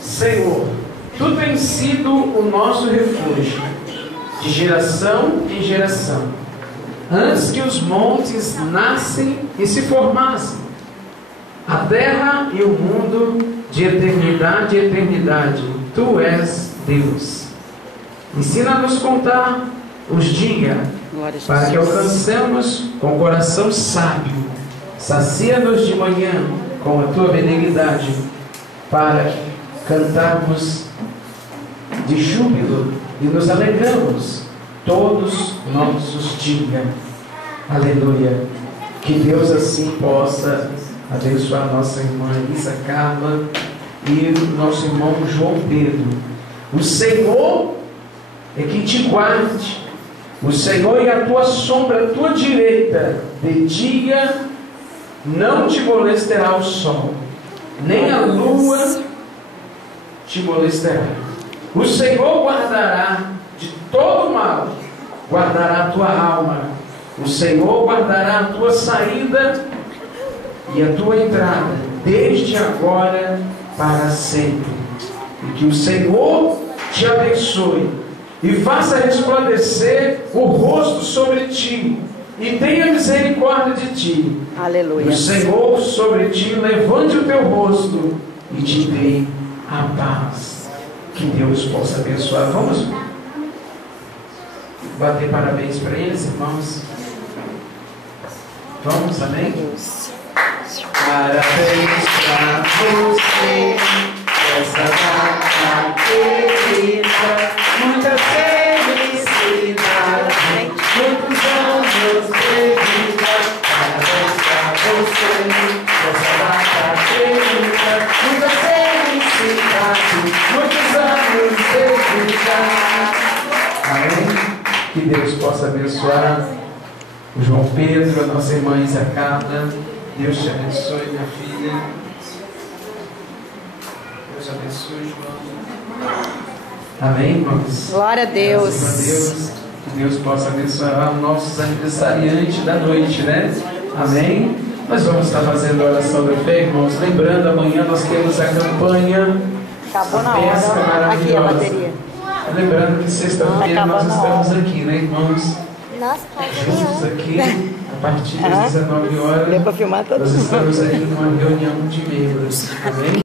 Senhor, Tu tens sido o nosso refúgio, de geração em geração, antes que os montes nascem e se formassem, a terra e o mundo, de eternidade em eternidade, Tu és Deus. Ensina-nos a contar os dias, para que alcancemos com coração sábio. Sacia-nos de manhã com a Tua benignidade, para cantarmos de júbilo e nos alegramos todos nossos dias. Aleluia. Que Deus assim possa abençoar nossa irmã Elisa Carla e o nosso irmão João Pedro. O Senhor é que te guarde. O Senhor é a tua sombra, a tua direita. De dia não te molestará o sol, nem a lua te molestará. O Senhor guardará de todo mal, guardará a tua alma. O Senhor guardará a tua saída e a tua entrada, desde agora para sempre. E que o Senhor te abençoe e faça resplandecer o rosto sobre ti, e tenha misericórdia de ti. Aleluia. O Senhor sobre ti levante o teu rosto e te dê a paz. Que Deus possa abençoar. Vamos bater parabéns para eles, irmãos. Vamos, amém? Parabéns para você, essa data querida, muita felicidade, muitos anos de vida. Parabéns para você, essa data querida, muita felicidade, muitos anos de vida. Amém? Que Deus possa abençoar o João Pedro, a nossa irmã Isa Carla. Deus te abençoe, minha filha. Deus abençoe, João. Amém, irmãos? Glória a Deus. Graças a Deus. Que Deus possa abençoar os nossos aniversariantes da noite, né? Amém? Nós vamos estar fazendo a oração da fé, irmãos. Lembrando, amanhã nós temos a campanha. Acabou na Pesca hora. Aqui a maravilhosa. bateria. Lembrando que sexta-feira nós estamos aqui, né, irmãos? Nossa, Juntos aqui, a partir das 19 horas. Deu para filmar todo Nós mundo. estamos aqui numa reunião de membros. Amém?